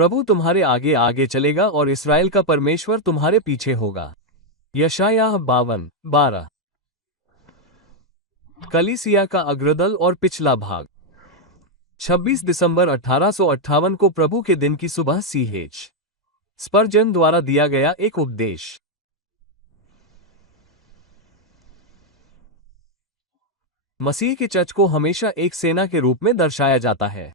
प्रभु तुम्हारे आगे आगे चलेगा और इस्राएल का परमेश्वर तुम्हारे पीछे होगा। यशायाह 52:12। कलीसिया का अग्रदल और पिछला भाग। 26 दिसंबर 1858 को प्रभु के दिन की सुबह C.H. स्पर्जन द्वारा दिया गया एक उपदेश। मसीह के चर्च को हमेशा एक सेना के रूप में दर्शाया जाता है।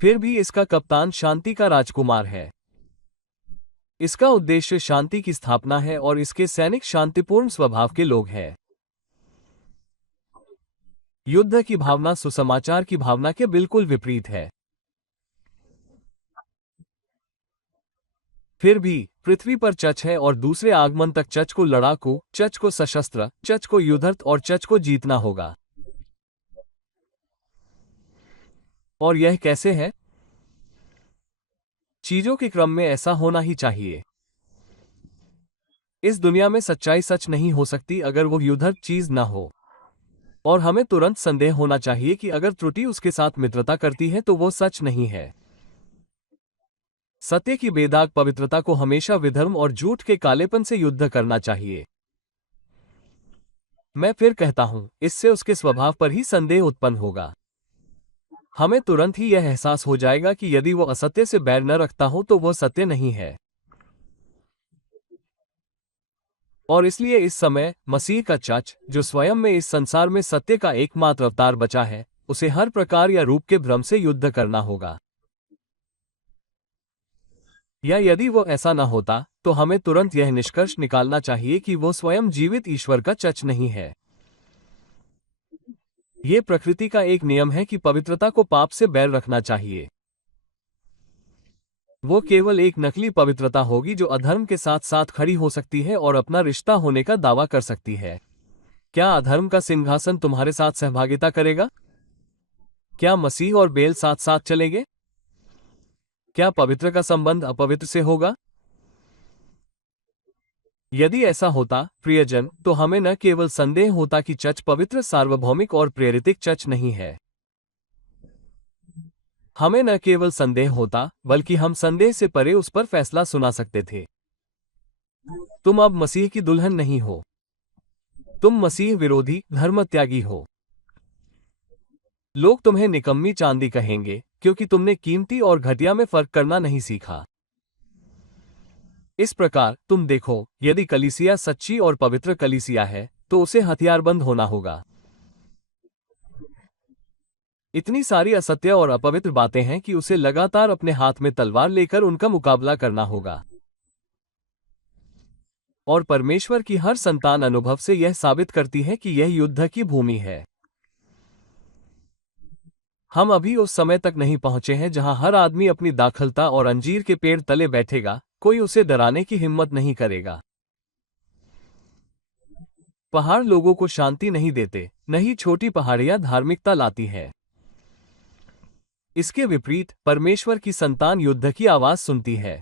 फिर भी इसका कप्तान शांति का राजकुमार है। इसका उद्देश्य शांति की स्थापना है और इसके सैनिक शांतिपूर्ण स्वभाव के लोग हैं। युद्ध की भावना सुसमाचार की भावना के बिल्कुल विपरीत है। फिर भी पृथ्वी पर चर्च है और दूसरे आगमन तक चर्च को लड़ाकू, चर्च को सशस्त्र, चर्च को युद्धरत और चर्च को जीतना होगा। और यह कैसे है? चीजों के क्रम में ऐसा होना ही चाहिए। इस दुनिया में सच्चाई सच नहीं हो सकती अगर वो युद्धरत चीज न हो। और हमें तुरंत संदेह होना चाहिए कि अगर त्रुटि उसके साथ मित्रता करती है तो वो सच नहीं है। सत्य की बेदाग पवित्रता को हमेशा विधर्म और झूठ के कालेपन से युद्ध करना चाहिए। मैं फिर कहता हूं, इससे उसके स्वभाव पर ही संदेह उत्पन्न होगा। हमें तुरंत ही यह एहसास हो जाएगा कि यदि वो असत्य से बैर न रखता हो तो वह सत्य नहीं है। और इसलिए इस समय मसीह का चर्च, जो स्वयं में इस संसार में सत्य का एकमात्र अवतार बचा है, उसे हर प्रकार या रूप के भ्रम से युद्ध करना होगा। या यदि वो ऐसा न होता तो हमें तुरंत यह निष्कर्ष निकालना चाहिए कि वो स्वयं जीवित ईश्वर का चर्च नहीं है। ये प्रकृति का एक नियम है कि पवित्रता को पाप से बैर रखना चाहिए। वो केवल एक नकली पवित्रता होगी जो अधर्म के साथ साथ खड़ी हो सकती है और अपना रिश्ता होने का दावा कर सकती है। क्या अधर्म का सिंहासन तुम्हारे साथ सहभागिता करेगा? क्या मसीह और बेल साथ साथ चलेंगे? क्या पवित्र का संबंध अपवित्र से होगा? यदि ऐसा होता, प्रियजन, तो हमें न केवल संदेह होता कि चर्च पवित्र, सार्वभौमिक और प्रेरित चर्च नहीं है। हमें न केवल संदेह होता, बल्कि हम संदेह से परे उस पर फैसला सुना सकते थे। तुम अब मसीह की दुल्हन नहीं हो। तुम मसीह विरोधी, धर्मत्यागी हो। लोग तुम्हें निकम्मी चांदी कहेंगे, क्योंकि तुमने कीमती और घटिया में फर्क करना नहीं सीखा। इस प्रकार तुम देखो, यदि कलीसिया सच्ची और पवित्र कलीसिया है, तो उसे हथियारबंद होना होगा। इतनी सारी असत्य और अपवित्र बातें हैं कि उसे लगातार अपने हाथ में तलवार लेकर उनका मुकाबला करना होगा। और परमेश्वर की हर संतान अनुभव से यह साबित करती है कि यह युद्ध की भूमि है। हम अभी उस समय तक नहीं पहुंचे हैं जहां हर आदमी अपनी दाखलता और अंजीर के पेड़ तले बैठेगा, कोई उसे डराने की हिम्मत नहीं करेगा। पहाड़ लोगों को शांति नहीं देते, नहीं छोटी पहाड़ियां धार्मिकता लाती है। इसके विपरीत परमेश्वर की संतान युद्ध की आवाज सुनती है।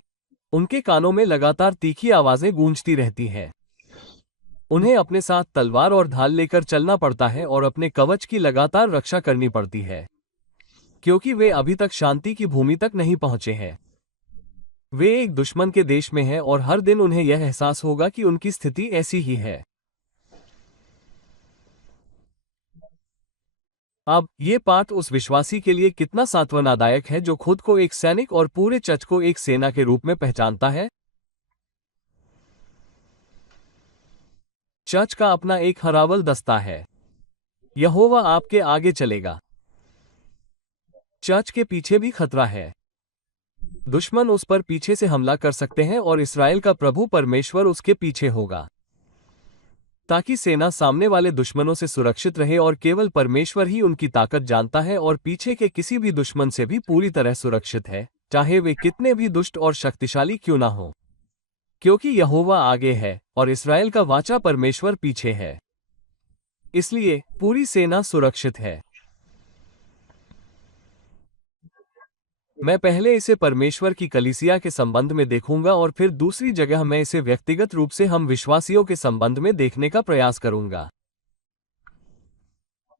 उनके कानों में लगातार तीखी आवाजें गूंजती रहती हैं। उन्हें अपने साथ तलवार और ढाल लेकर चलना पड़ता है और अपने कवच की लगातार रक्षा करनी पड़ती है, क्योंकि वे अभी तक शांति की भूमि तक नहीं पहुंचे हैं। वे एक दुश्मन के देश में हैं और हर दिन उन्हें यह एहसास होगा कि उनकी स्थिति ऐसी ही है। अब ये पाठ उस विश्वासी के लिए कितना सांत्वनादायक है जो खुद को एक सैनिक और पूरे चर्च को एक सेना के रूप में पहचानता है। चर्च का अपना एक हरावल दस्ता है। यहोवा आपके आगे चलेगा। चर्च के पीछे भी खतरा है। दुश्मन उस पर पीछे से हमला कर सकते हैं और इस्राएल का प्रभु परमेश्वर उसके पीछे होगा, ताकि सेना सामने वाले दुश्मनों से सुरक्षित रहे और केवल परमेश्वर ही उनकी ताकत जानता है और पीछे के किसी भी दुश्मन से भी पूरी तरह सुरक्षित है, चाहे वे कितने भी दुष्ट और शक्तिशाली क्यों ना हो, क्योंकि यहोवा आगे है और इस्राएल का वाचा परमेश्वर पीछे है। इसलिए पूरी सेना सुरक्षित है। मैं पहले इसे परमेश्वर की कलीसिया के संबंध में देखूंगा और फिर दूसरी जगह मैं इसे व्यक्तिगत रूप से हम विश्वासियों के संबंध में देखने का प्रयास करूंगा।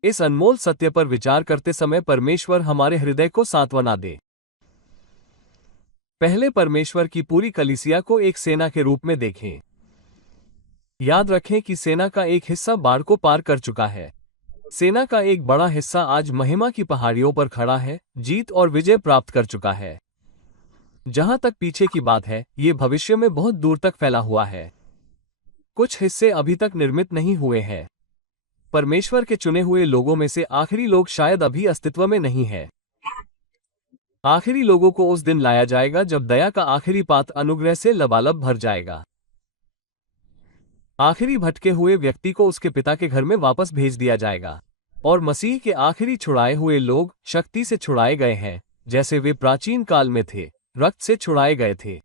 इस अनमोल सत्य पर विचार करते समय परमेश्वर हमारे हृदय को सांत्वना दे। पहले परमेश्वर की पूरी कलीसिया को एक सेना के रूप में देखें। याद रखें कि सेना का एक हिस्सा बाढ़ को पार कर चुका है। सेना का एक बड़ा हिस्सा आज महिमा की पहाड़ियों पर खड़ा है, जीत और विजय प्राप्त कर चुका है। जहां तक पीछे की बात है, ये भविष्य में बहुत दूर तक फैला हुआ है। कुछ हिस्से अभी तक निर्मित नहीं हुए हैं। परमेश्वर के चुने हुए लोगों में से आखिरी लोग शायद अभी अस्तित्व में नहीं है। आखिरी लोगों को उस दिन लाया जाएगा जब दया का आखिरी पात्र अनुग्रह से लबालब भर जाएगा। आखिरी भटके हुए व्यक्ति को उसके पिता के घर में वापस भेज दिया जाएगा। और मसीह के आखिरी छुड़ाए हुए लोग शक्ति से छुड़ाए गए हैं, जैसे वे प्राचीन काल में थे, रक्त से छुड़ाए गए थे।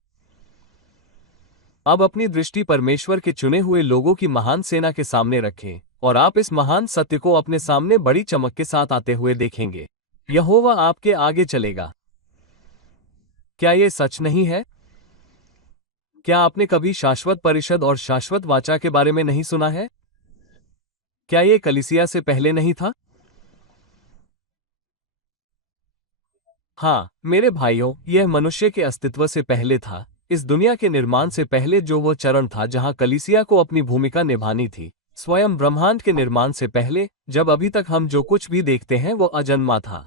अब अपनी दृष्टि परमेश्वर के चुने हुए लोगों की महान सेना के सामने रखें, और आप इस महान सत्य को अपने सामने बड़ी चमक के साथ आते हुए देखेंगे। यहोवा आपके आगे चलेगा। क्या ये सच नहीं है? क्या आपने कभी शाश्वत परिषद और शाश्वत वाचा के बारे में नहीं सुना है? क्या ये कलीसिया से पहले नहीं था? हाँ मेरे भाइयों, यह मनुष्य के अस्तित्व से पहले था, इस दुनिया के निर्माण से पहले जो वो चरण था जहां कलीसिया को अपनी भूमिका निभानी थी। स्वयं ब्रह्मांड के निर्माण से पहले, जब अभी तक हम जो कुछ भी देखते हैं वो अजन्मा था।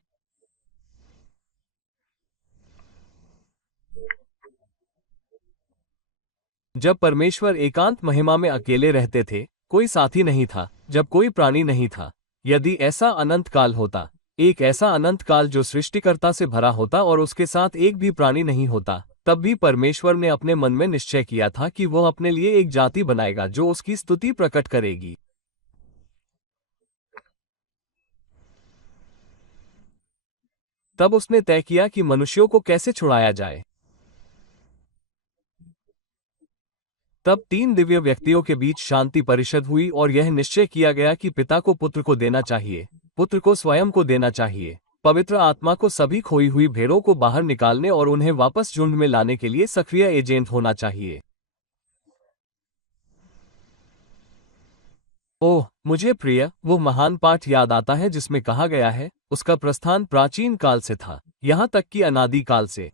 जब परमेश्वर एकांत महिमा में अकेले रहते थे, कोई साथी नहीं था, जब कोई प्राणी नहीं था। यदि ऐसा अनंत काल होता, एक ऐसा अनंत काल जो सृष्टिकर्ता से भरा होता और उसके साथ एक भी प्राणी नहीं होता, तब भी परमेश्वर ने अपने मन में निश्चय किया था कि वह अपने लिए एक जाति बनाएगा जो उसकी स्तुति प्रकट करेगी। तब उसने तय किया कि मनुष्यों को कैसे छुड़ाया जाए। तब 3 दिव्य व्यक्तियों के बीच शांति परिषद हुई और यह निश्चय किया गया कि पिता को पुत्र को देना चाहिए, पुत्र को स्वयं को देना चाहिए, पवित्र आत्मा को सभी खोई हुई भेड़ों को बाहर निकालने और उन्हें वापस झुंड में लाने के लिए सक्रिय एजेंट होना चाहिए। ओह मुझे प्रिय, वो महान पाठ याद आता है जिसमें कहा गया है, उसका प्रस्थान प्राचीन काल से था, यहाँ तक कि अनादि काल से।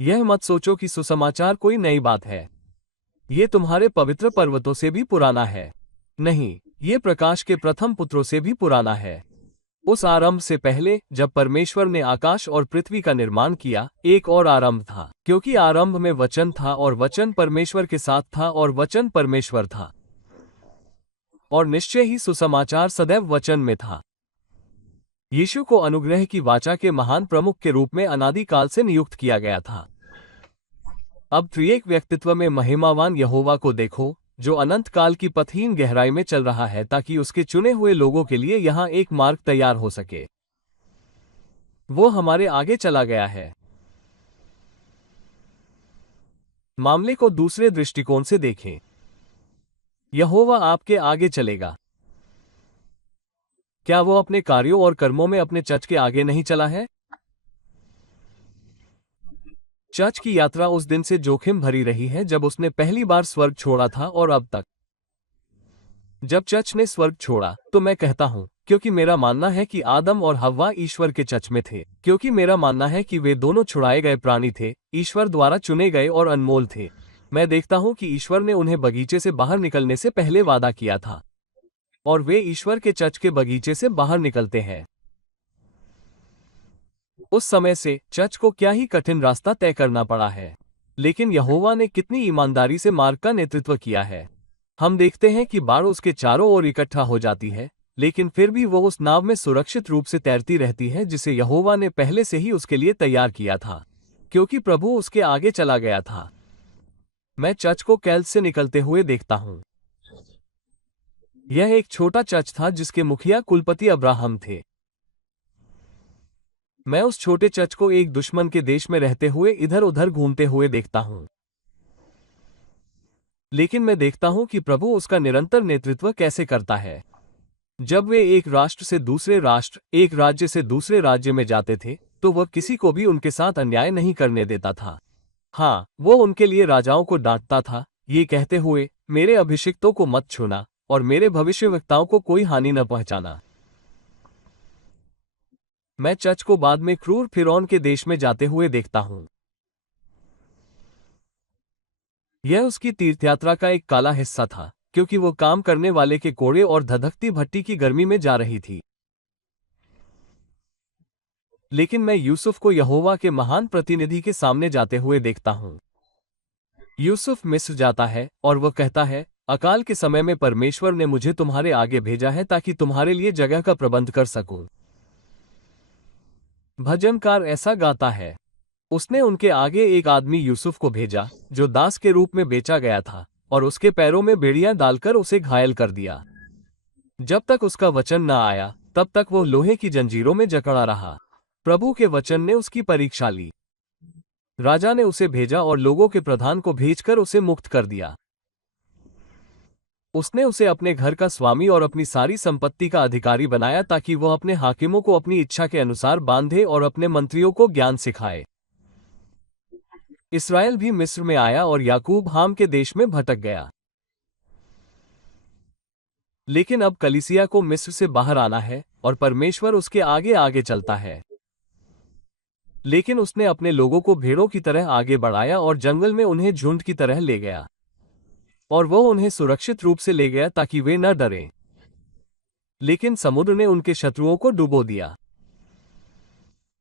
यह मत सोचो कि सुसमाचार कोई नई बात है। ये तुम्हारे पवित्र पर्वतों से भी पुराना है। नहीं, ये प्रकाश के प्रथम पुत्रों से भी पुराना है। उस आरंभ से पहले, जब परमेश्वर ने आकाश और पृथ्वी का निर्माण किया, एक और आरंभ था, क्योंकि आरंभ में वचन था और वचन परमेश्वर के साथ था और वचन परमेश्वर था। और निश्चय ही सुसमाचार सदैव वचन में था। यीशु को अनुग्रह की वाचा के महान प्रमुख के रूप में अनादि काल से नियुक्त किया गया था। अब त्रिएक व्यक्तित्व में महिमावान यहोवा को देखो, जो अनंत काल की पथहीन गहराई में चल रहा है ताकि उसके चुने हुए लोगों के लिए यहाँ एक मार्ग तैयार हो सके। वो हमारे आगे चला गया है। मामले को दूसरे दृष्टिकोण से देखें। यहोवा आपके आगे चलेगा। क्या वो अपने कार्यों और कर्मों में अपने चर्च के आगे नहीं चला है? चर्च की यात्रा उस दिन से जोखिम भरी रही है जब उसने पहली बार स्वर्ग छोड़ा था और अब तक। जब चर्च ने स्वर्ग छोड़ा, तो मैं कहता हूं, क्योंकि मेरा मानना है कि आदम और हव्वा ईश्वर के चर्च में थे, क्योंकि मेरा मानना है कि वे दोनों छुड़ाए गए प्राणी थे, ईश्वर द्वारा चुने गए और अनमोल थे। मैं देखता हूं कि ईश्वर ने उन्हें बगीचे से बाहर निकलने से पहले वादा किया था, और वे ईश्वर के चर्च के बगीचे से बाहर निकलते हैं। उस समय से चर्च को क्या ही कठिन रास्ता तय करना पड़ा है, लेकिन यहोवा ने कितनी ईमानदारी से मार्ग का नेतृत्व किया है। हम देखते हैं कि बाढ़ उसके चारों ओर इकट्ठा हो जाती है, लेकिन फिर भी वो उस नाव में सुरक्षित रूप से तैरती रहती है जिसे यहोवा ने पहले से ही उसके लिए तैयार किया था, क्योंकि प्रभु उसके आगे चला गया था। मैं चर्च को कैल से निकलते हुए देखता हूं। यह एक छोटा चर्च था जिसके मुखिया कुलपति अब्राहम थे। मैं उस छोटे चर्च को एक दुश्मन के देश में रहते हुए इधर उधर घूमते हुए देखता हूं, लेकिन मैं देखता हूं कि प्रभु उसका निरंतर नेतृत्व कैसे करता है। जब वे एक राष्ट्र से दूसरे राष्ट्र, एक राज्य से दूसरे राज्य में जाते थे, तो वह किसी को भी उनके साथ अन्याय नहीं करने देता था। हाँ, वो उनके लिए राजाओं को डांटता था, ये कहते हुए, मेरे अभिषिक्तों को मत छूना और मेरे भविष्यवक्ताओं को कोई हानि न पहुंचाना। मैं चच को बाद में क्रूर फिरौन के देश में जाते हुए देखता हूं। यह उसकी तीर्थयात्रा का एक काला हिस्सा था, क्योंकि वो काम करने वाले के कोड़े और धधकती भट्टी की गर्मी में जा रही थी। लेकिन मैं यूसुफ को यहोवा के महान प्रतिनिधि के सामने जाते हुए देखता हूं। यूसुफ मिस्र जाता है और वह कहता है, अकाल के समय में परमेश्वर ने मुझे तुम्हारे आगे भेजा है ताकि तुम्हारे लिए जगह का प्रबंध कर सकूं। भजनकार ऐसा गाता है, उसने उनके आगे एक आदमी यूसुफ को भेजा जो दास के रूप में बेचा गया था, और उसके पैरों में बेड़ियां डालकर उसे घायल कर दिया। जब तक उसका वचन न आया तब तक वो लोहे की जंजीरों में जकड़ा रहा। प्रभु के वचन ने उसकी परीक्षा ली। राजा ने उसे भेजा और लोगों के प्रधान को भेजकर उसे मुक्त कर दिया। उसने उसे अपने घर का स्वामी और अपनी सारी संपत्ति का अधिकारी बनाया ताकि वह अपने हाकिमों को अपनी इच्छा के अनुसार बांधे और अपने मंत्रियों को ज्ञान सिखाए। इस्राएल भी मिस्र में आया और याकूब हाम के देश में भटक गया। लेकिन अब कलीसिया को मिस्र से बाहर आना है और परमेश्वर उसके आगे आगे चलता है। लेकिन उसने अपने लोगों को भेड़ों की तरह आगे बढ़ाया और जंगल में उन्हें झुंड की तरह ले गया, और वह उन्हें सुरक्षित रूप से ले गया ताकि वे न डरें। लेकिन समुद्र ने उनके शत्रुओं को डुबो दिया।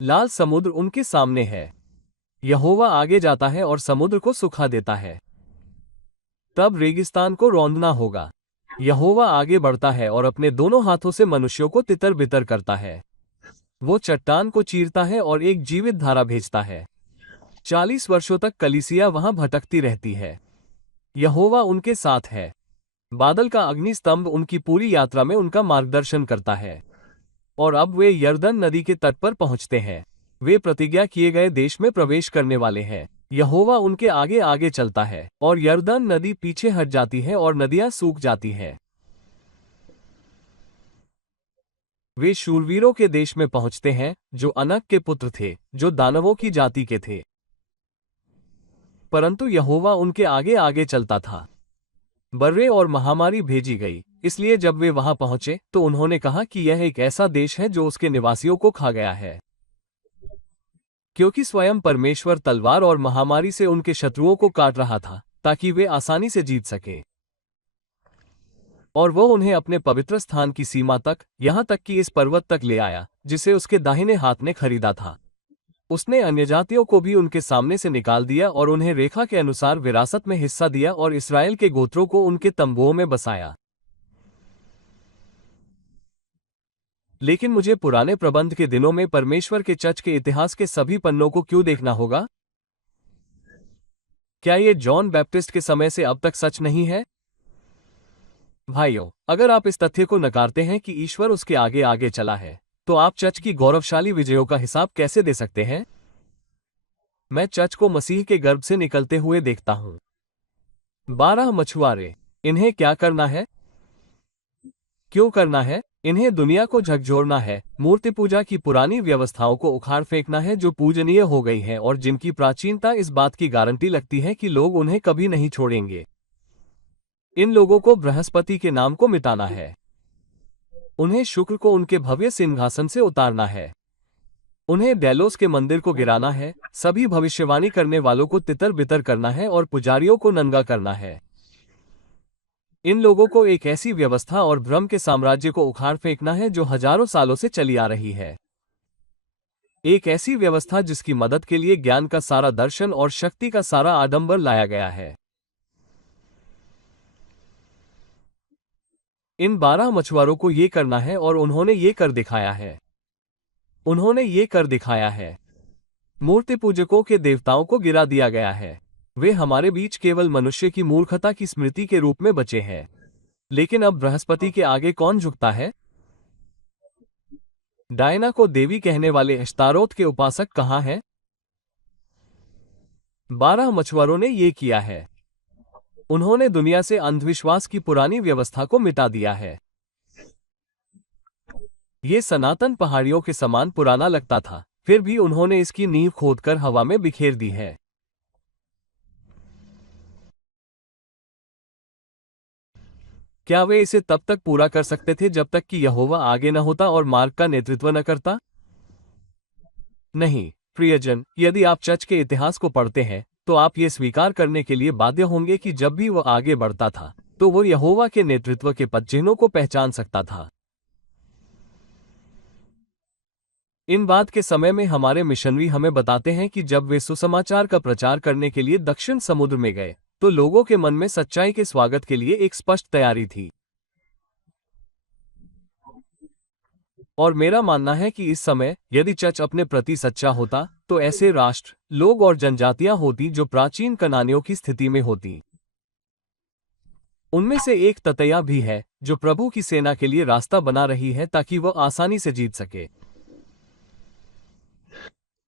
लाल समुद्र उनके सामने है। यहोवा आगे जाता है और समुद्र को सुखा देता है। तब रेगिस्तान को रौंदना होगा। यहोवा आगे बढ़ता है और अपने दोनों हाथों से मनुष्यों को तितर बितर करता है। वो चट्टान को चीरता है और एक जीवित धारा भेजता है। 40 वर्षों तक कलीसिया वहां भटकती रहती है। यहोवा उनके साथ है। बादल का अग्निस्तंभ उनकी पूरी यात्रा में उनका मार्गदर्शन करता है। और अब वे यरदन नदी के तट पर पहुंचते हैं। वे प्रतिज्ञा किए गए देश में प्रवेश करने वाले हैं। यहोवा उनके आगे आगे चलता है और यरदन नदी पीछे हट जाती है और नदियां सूख जाती हैं। वे शूरवीरों के देश में पहुंचते हैं जो अनक के पुत्र थे, जो दानवों की जाति के थे। परंतु यहोवा उनके आगे आगे चलता था। बर्रे और महामारी भेजी गई, इसलिए जब वे वहां पहुंचे तो उन्होंने कहा कि यह एक ऐसा देश है जो उसके निवासियों को खा गया है, क्योंकि स्वयं परमेश्वर तलवार और महामारी से उनके शत्रुओं को काट रहा था ताकि वे आसानी से जीत सके। और वह उन्हें अपने पवित्र स्थान की सीमा तक, यहां तक कि इस पर्वत तक ले आया जिसे उसके दाहिने हाथ ने खरीदा था। उसने अन्यजातियों को भी उनके सामने से निकाल दिया और उन्हें रेखा के अनुसार विरासत में हिस्सा दिया और इस्राएल के गोत्रों को उनके तंबुओं में बसाया। लेकिन मुझे पुराने प्रबंध के दिनों में परमेश्वर के चर्च के इतिहास के सभी पन्नों को क्यों देखना होगा? क्या ये जॉन बैप्टिस्ट के समय से अब तक सच नहीं है? भाइयों, अगर आप इस तथ्य को नकारते हैं कि ईश्वर उसके आगे आगे चला है, तो आप चर्च की गौरवशाली विजयों का हिसाब कैसे दे सकते हैं? मैं चर्च को मसीह के गर्भ से निकलते हुए देखता हूं। 12 मछुआरे, इन्हें क्या करना है? क्यों करना है? इन्हें दुनिया को झकझोरना है, मूर्ति पूजा की पुरानी व्यवस्थाओं को उखाड़ फेंकना है जो पूजनीय हो गई हैं और जिनकी प्राचीनता इस बात की गारंटी लगती है कि लोग उन्हें कभी नहीं छोड़ेंगे। इन लोगों को बृहस्पति के नाम को मिटाना है। उन्हें शुक्र को उनके भव्य सिंहासन से उतारना है। उन्हें डेलोस के मंदिर को गिराना है, सभी भविष्यवाणी करने वालों को तितर बितर करना है और पुजारियों को नंगा करना है। इन लोगों को एक ऐसी व्यवस्था और भ्रम के साम्राज्य को उखाड़ फेंकना है जो हजारों सालों से चली आ रही है। एक ऐसी व्यवस्था जिसकी मदद के लिए ज्ञान का सारा दर्शन और शक्ति का सारा आडंबर लाया गया है। इन 12 मछुआरों को ये करना है और उन्होंने ये कर दिखाया है। उन्होंने ये कर दिखाया है। मूर्ति पूजकों के देवताओं को गिरा दिया गया है। वे हमारे बीच केवल मनुष्य की मूर्खता की स्मृति के रूप में बचे हैं। लेकिन अब बृहस्पति के आगे कौन झुकता है? डायना को देवी कहने वाले अश्तारोत के उपासक कहां हैं? 12 मछुआरों ने ये किया है। उन्होंने दुनिया से अंधविश्वास की पुरानी व्यवस्था को मिटा दिया है। ये सनातन पहाड़ियों के समान पुराना लगता था, फिर भी उन्होंने इसकी नींव खोदकर हवा में बिखेर दी है। क्या वे इसे तब तक पूरा कर सकते थे जब तक कि यहोवा आगे न होता और मार्ग का नेतृत्व न करता? नहीं प्रियजन, यदि आप चर्च के इतिहास को पढ़ते हैं तो आप ये स्वीकार करने के लिए बाध्य होंगे कि जब भी वह आगे बढ़ता था तो वो यहोवा के नेतृत्व के पदचिह्नों को पहचान सकता था। इन बात के समय में हमारे मिशनरी हमें बताते हैं कि जब वे सुसमाचार का प्रचार करने के लिए दक्षिण समुद्र में गए तो लोगों के मन में सच्चाई के स्वागत के लिए एक स्पष्ट तैयारी थी। और मेरा मानना है कि इस समय यदि चर्च अपने प्रति सच्चा होता तो ऐसे राष्ट्र, लोग और जनजातियां होती जो प्राचीन कनानियों की स्थिति में होती। उनमें से एक ततैया भी है जो प्रभु की सेना के लिए रास्ता बना रही है ताकि वह आसानी से जीत सके।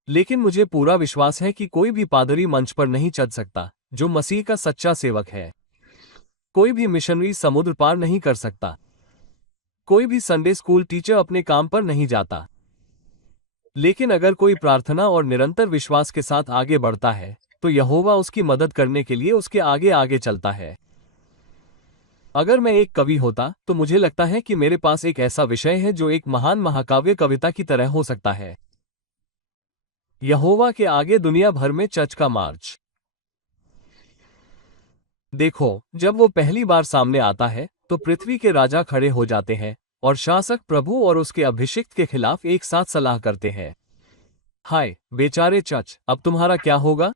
लेकिन मुझे पूरा विश्वास है कि कोई भी पादरी मंच पर नहीं चढ़ सकता जो मसीह का सच्चा सेवक है। कोई भी मिशनरी समुद्र पार नहीं कर सकता। कोई भी संडे स्कूल टीचर अपने काम पर नहीं जाता। लेकिन अगर कोई प्रार्थना और निरंतर विश्वास के साथ आगे बढ़ता है तो यहोवा उसकी मदद करने के लिए उसके आगे आगे चलता है। अगर मैं एक कवि होता तो मुझे लगता है कि मेरे पास एक ऐसा विषय है जो एक महान महाकाव्य कविता की तरह हो सकता है। यहोवा के आगे दुनिया भर में चर्च का मार्च। देखो, जब वो पहली बार सामने आता है तो पृथ्वी के राजा खड़े हो जाते हैं और शासक प्रभु और उसके अभिषिक्त के खिलाफ एक साथ सलाह करते हैं। हाय बेचारे चर्च, अब तुम्हारा क्या होगा?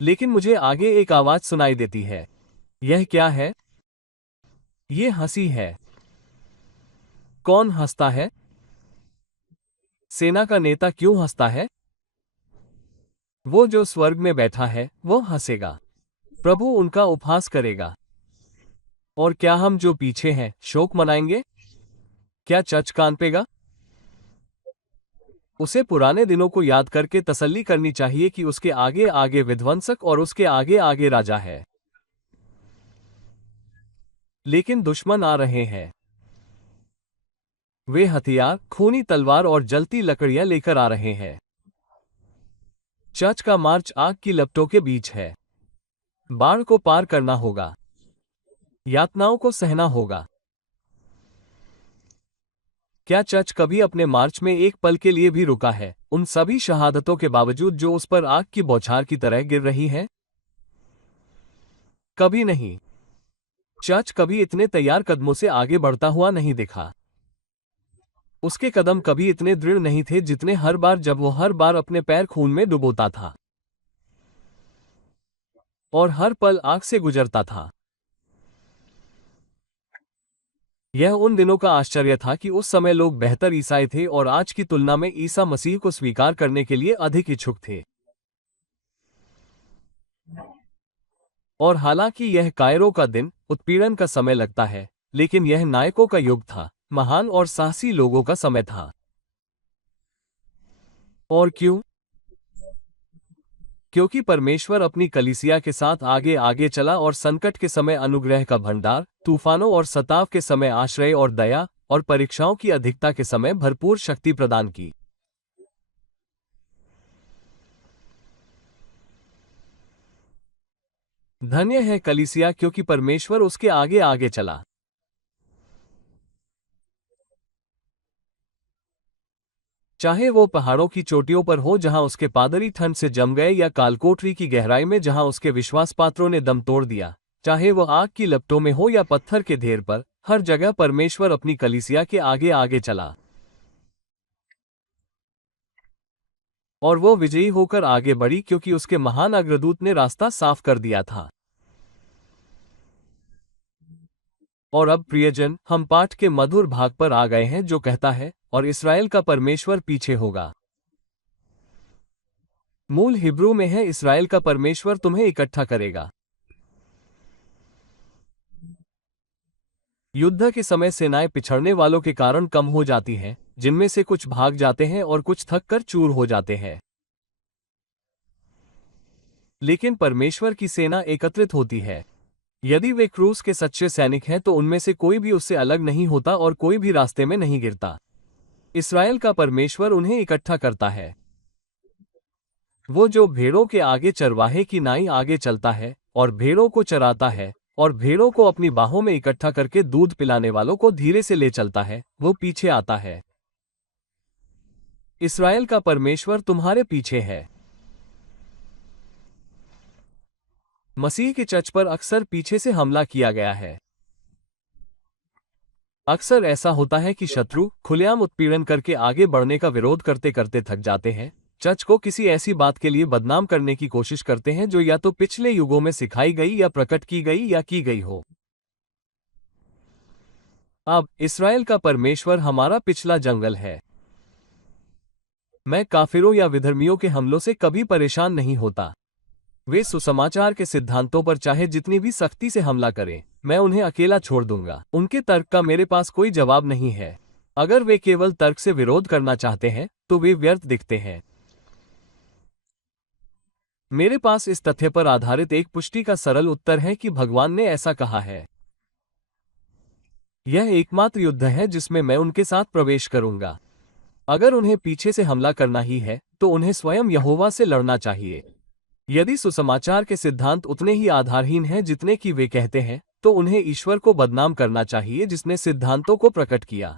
लेकिन मुझे आगे एक आवाज सुनाई देती है। यह क्या है? ये हंसी है। कौन हंसता है? सेना का नेता क्यों हंसता है? वो जो स्वर्ग में बैठा है वो हंसेगा। प्रभु उनका उपहास करेगा। और क्या हम जो पीछे हैं शोक मनाएंगे? क्या चर्च कांपेगा? उसे पुराने दिनों को याद करके तसल्ली करनी चाहिए कि उसके आगे आगे विध्वंसक और उसके आगे आगे राजा है। लेकिन दुश्मन आ रहे हैं। वे हथियार, खूनी तलवार और जलती लकड़ियां लेकर आ रहे हैं। चर्च का मार्च आग की लपटों के बीच है। बाढ़ को पार करना होगा। यातनाओं को सहना होगा। क्या चर्च कभी अपने मार्च में एक पल के लिए भी रुका है, उन सभी शहादतों के बावजूद जो उस पर आग की बौछार की तरह गिर रही हैं? कभी नहीं। चर्च कभी इतने तैयार कदमों से आगे बढ़ता हुआ नहीं दिखा। उसके कदम कभी इतने दृढ़ नहीं थे जितने हर बार जब वो हर बार अपने पैर खून में डुबोता था और हर पल आग से गुजरता था। यह उन दिनों का आश्चर्य था कि उस समय लोग बेहतर ईसाई थे और आज की तुलना में ईसा मसीह को स्वीकार करने के लिए अधिक इच्छुक थे। और हालांकि यह कायरो का दिन, उत्पीड़न का समय लगता है, लेकिन यह नायकों का युग था, महान और साहसी लोगों का समय था। और क्यों? क्योंकि परमेश्वर अपनी कलीसिया के साथ आगे आगे चला और संकट के समय अनुग्रह का भंडार, तूफानों और सताव के समय आश्रय और दया, और परीक्षाओं की अधिकता के समय भरपूर शक्ति प्रदान की। धन्य है कलीसिया क्योंकि परमेश्वर उसके आगे आगे चला। चाहे वो पहाड़ों की चोटियों पर हो जहां उसके पादरी ठंड से जम गए या कालकोठरी की गहराई में जहां उसके विश्वास पात्रों ने दम तोड़ दिया, चाहे वो आग की लपटों में हो या पत्थर के ढेर पर, हर जगह परमेश्वर अपनी कलीसिया के आगे आगे चला। और वो विजयी होकर आगे बढ़ी क्योंकि उसके महान अग्रदूत ने रास्ता साफ कर दिया था। और अब प्रियजन, हम पाठ के मधुर भाग पर आ गए हैं जो कहता है, और इस्राएल का परमेश्वर पीछे होगा। मूल हिब्रू में है, इस्राएल का परमेश्वर तुम्हें इकट्ठा करेगा। युद्ध के समय सेनाएं पिछड़ने वालों के कारण कम हो जाती हैं, जिनमें से कुछ भाग जाते हैं और कुछ थक कर चूर हो जाते हैं। लेकिन परमेश्वर की सेना एकत्रित होती है। यदि वे क्रूस के सच्चे सैनिक हैं तो उनमें से कोई भी उससे अलग नहीं होता और कोई भी रास्ते में नहीं गिरता। इस्राएल का परमेश्वर उन्हें इकट्ठा करता है। वो जो भेड़ों के आगे चरवाहे की नाई आगे चलता है और भेड़ों को चराता है और भेड़ों को अपनी बाहों में इकट्ठा करके दूध पिलाने वालों को धीरे से ले चलता है, वो पीछे आता है। इस्राएल का परमेश्वर तुम्हारे पीछे है। मसीह के चर्च पर अक्सर पीछे से हमला किया गया है। अक्सर ऐसा होता है कि शत्रु खुलेआम उत्पीड़न करके आगे बढ़ने का विरोध करते करते थक जाते हैं, चर्च को किसी ऐसी बात के लिए बदनाम करने की कोशिश करते हैं जो या तो पिछले युगों में सिखाई गई या प्रकट की गई या की गई हो। अब इस्राएल का परमेश्वर हमारा पिछला जंगल है। मैं काफिरों या विधर्मियों के हमलों से कभी परेशान नहीं होता। वे सुसमाचार के सिद्धांतों पर चाहे जितनी भी सख्ती से हमला करें, मैं उन्हें अकेला छोड़ दूंगा। उनके तर्क का मेरे पास कोई जवाब नहीं है। अगर वे केवल तर्क से विरोध करना चाहते हैं तो वे व्यर्थ दिखते हैं। मेरे पास इस तथ्य पर आधारित एक पुष्टि का सरल उत्तर है कि भगवान ने ऐसा कहा है। यह एकमात्र युद्ध है जिसमें मैं उनके साथ प्रवेश करूंगा। अगर उन्हें पीछे से हमला करना ही है तो उन्हें स्वयं यहोवा से लड़ना चाहिए। यदि सुसमाचार के सिद्धांत उतने ही आधारहीन हैं जितने कि वे कहते हैं, तो उन्हें ईश्वर को बदनाम करना चाहिए जिसने सिद्धांतों को प्रकट किया।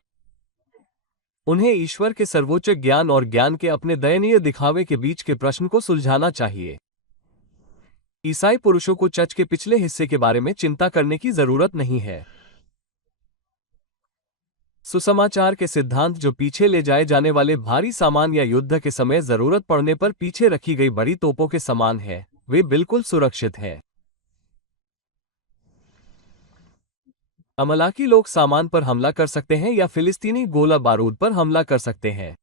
उन्हें ईश्वर के सर्वोच्च ज्ञान और ज्ञान के अपने दयनीय दिखावे के बीच के प्रश्न को सुलझाना चाहिए। ईसाई पुरुषों को चर्च के पिछले हिस्से के बारे में चिंता करने की जरूरत नहीं है। सुसमाचार के सिद्धांत जो पीछे ले जाए जाने वाले भारी सामान या युद्ध के समय जरूरत पड़ने पर पीछे रखी गई बड़ी तोपों के समान है, वे बिल्कुल सुरक्षित हैं। अमलाकी लोग सामान पर हमला कर सकते हैं या फिलिस्तीनी गोला बारूद पर हमला कर सकते हैं।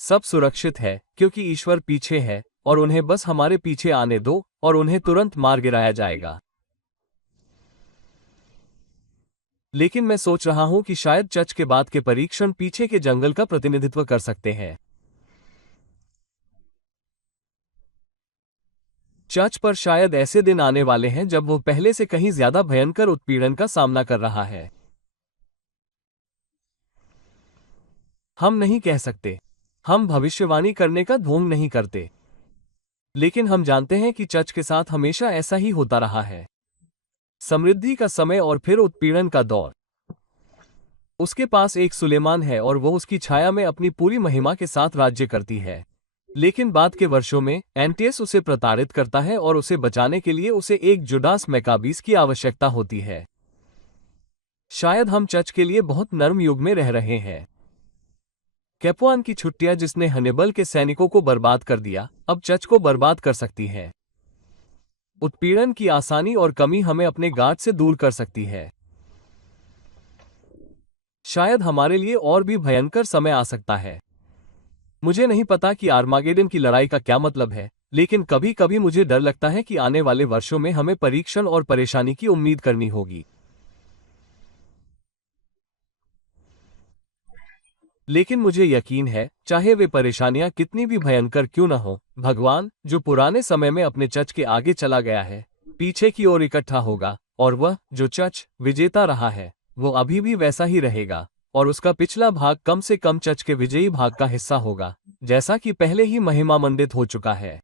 सब सुरक्षित है क्योंकि ईश्वर पीछे है और उन्हें बस हमारे पीछे आने दो और उन्हें तुरंत मार गिराया जाएगा। लेकिन मैं सोच रहा हूं कि शायद चर्च के बाद के परीक्षण पीछे के जंगल का प्रतिनिधित्व कर सकते हैं। चर्च पर शायद ऐसे दिन आने वाले हैं जब वो पहले से कहीं ज्यादा भयंकर उत्पीड़न का सामना कर रहा है। हम नहीं कह सकते, हम भविष्यवाणी करने का ढोंग नहीं करते, लेकिन हम जानते हैं कि चर्च के साथ हमेशा ऐसा ही होता रहा है। समृद्धि का समय और फिर उत्पीड़न का दौर। उसके पास एक सुलेमान है और वो उसकी छाया में अपनी पूरी महिमा के साथ राज्य करती है। लेकिन बाद के वर्षों में एंटियस उसे प्रताड़ित करता है और उसे बचाने के लिए उसे एक जुडास मैकाबीस की आवश्यकता होती है। शायद हम चर्च के लिए बहुत नर्म युग में रह रहे हैं। कैपुआन की छुट्टियां जिसने हन्निबल के सैनिकों को बर्बाद कर दिया, अब चर्च को बर्बाद कर सकती है। उत्पीड़न की आसानी और कमी हमें अपने गार्ड से दूर कर सकती है। शायद हमारे लिए और भी भयंकर समय आ सकता है। मुझे नहीं पता कि आर्मागेडन की लड़ाई का क्या मतलब है, लेकिन कभी कभी मुझे डर लगता है कि आने वाले वर्षों में हमें परीक्षण और परेशानी की उम्मीद करनी होगी। लेकिन मुझे यकीन है, चाहे वे परेशानियां कितनी भी भयंकर क्यों न हो, भगवान, जो पुराने समय में अपने चर्च के आगे चला गया है, पीछे की ओर इकट्ठा होगा, और वह जो चर्च विजेता रहा है, वो अभी भी वैसा ही रहेगा, और उसका पिछला भाग कम से कम चर्च के विजयी भाग का हिस्सा होगा, जैसा कि पहले ही महिमामंडित हो चुका है।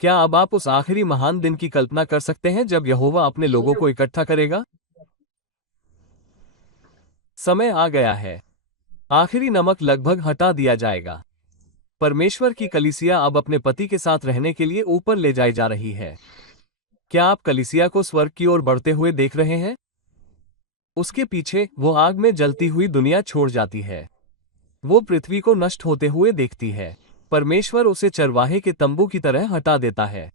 क्या अब आप उस आखिरी महान दिन की कल्पना कर सकते हैं जब यहोवा अपने लोगों को इकट्ठा करेगा? समय आ गया है। आखिरी नमक लगभग हटा दिया जाएगा। परमेश्वर की कलीसिया अब अपने पति के साथ रहने के लिए ऊपर ले जाई जा रही है। क्या आप कलीसिया को स्वर्ग की ओर बढ़ते हुए देख रहे हैं? उसके पीछे वो आग में जलती हुई दुनिया छोड़ जाती है। वो पृथ्वी को नष्ट होते हुए देखती है। परमेश्वर उसे चरवाहे के तंबू की तरह हटा देता है।